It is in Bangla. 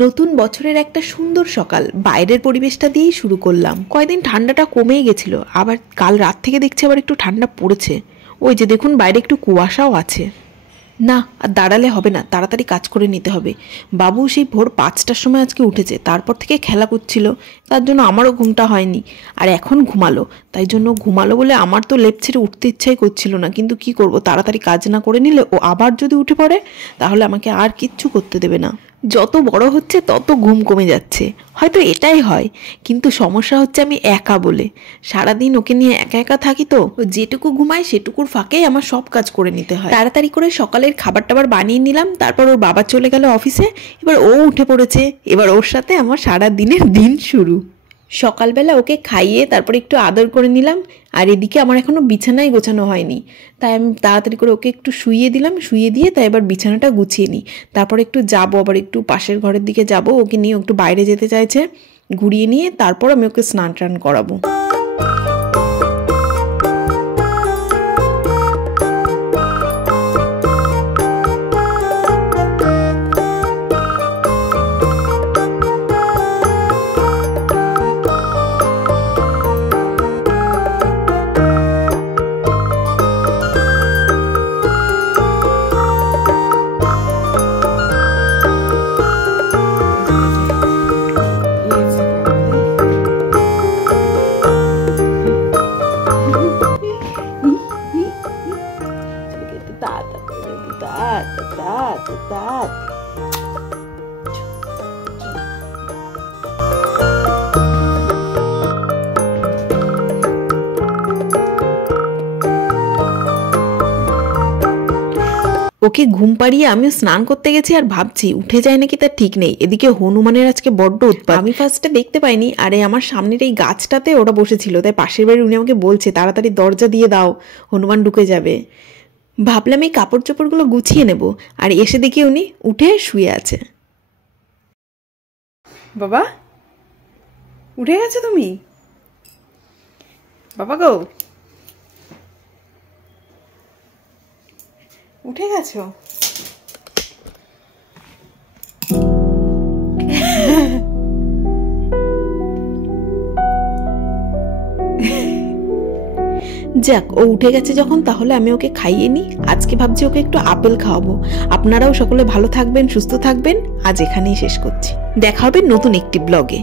নতুন বছরের একটা সুন্দর সকাল বাইরের পরিবেশটা দিয়েই শুরু করলাম। কয়েকদিন ঠান্ডাটা কমেই গেছিল, আবার কাল রাত থেকে দেখছি আবার একটু ঠান্ডা পড়েছে। ওই যে দেখুন বাইরে একটু কুয়াশাও আছে। না আর দাঁড়ালে হবে না, তাড়াতাড়ি কাজ করে নিতে হবে। বাবু সেই ভোর 5টার সময় আজকে উঠেছে, তারপর থেকে খেলা করছিল, তার জন্য আমারও ঘুমটা হয়নি। আর এখন ঘুমালো, তাই জন্য ঘুমালো বলে আমার তো লেপ ছেড়ে উঠতে ইচ্ছাই করছিল না, কিন্তু কি করব, তাড়াতাড়ি কাজ না করে নিলে ও আবার যদি উঠে পড়ে তাহলে আমাকে আর কিচ্ছু করতে দেবে না। যত বড় হচ্ছে তত ঘুম কমে যাচ্ছে, হয়তো এটাই হয়। কিন্তু সমস্যা হচ্ছে আমি একা বলে, সারাদিন ওকে নিয়ে একা একা থাকি, তো যেটুকু ঘুমাই সেটুকুর ফাঁকেই আমার সব কাজ করে নিতে হয়। তাড়াতাড়ি করে সকালের খাবার টাবার বানিয়ে নিলাম, তারপর ওর বাবা চলে গেল অফিসে, এবার ও উঠে পড়েছে, এবার ওর সাথে আমার সারা দিনের দিন শুরু। সকালবেলা ওকে খাইয়ে তারপরে একটু আদর করে নিলাম, আর এদিকে আমার এখনও বিছানাই গোছানো হয়নি, তাই আমি তাড়াতাড়ি করে ওকে একটু শুইয়ে দিলাম। শুইয়ে দিয়ে তাই এবার বিছানাটা গুছিয়ে নিই, তারপর একটু যাবো, আবার একটু পাশের ঘরের দিকে যাব, ওকে নিয়ে একটু বাইরে যেতে চাইছে, ঘুরিয়ে নিয়ে তারপর আমি ওকে স্নান টান করাবো। ওকে ঘুম পাড়িয়ে আমিও স্নান করতে গেছি, আর ভাবছি উঠে যায় নাকি তার ঠিক নেই। এদিকে হনুমানের আজকে বড্ড উৎপাত, আমি ফার্স্টে দেখতে পাইনি, আরে আমার সামনের এই গাছটাতে ওরা বসেছিল, তাই পাশের বাড়ির উনি আমাকে বলছে তাড়াতাড়ি দরজা দিয়ে দাও, হনুমান ঢুকে যাবে। ভাবলাম এই কাপড় চোপড়গুলো গুছিয়ে নেব, আর এসে দেখি উনি উঠে শুয়ে আছে। বাবা উঠে গেছো তুমি? বাবা গো উঠে গেছো? যাক, ও উঠে গেছে যখন, তাহলে আমি ওকে খাইয়ে নিই। আজকে ভাবছি ওকে একটু আপেল খাওয়াবো। আপনারাও সকলে ভালো থাকবেন, সুস্থ থাকবেন। আজ এখানেই শেষ করছি, দেখা হবে নতুন একটি ব্লগে।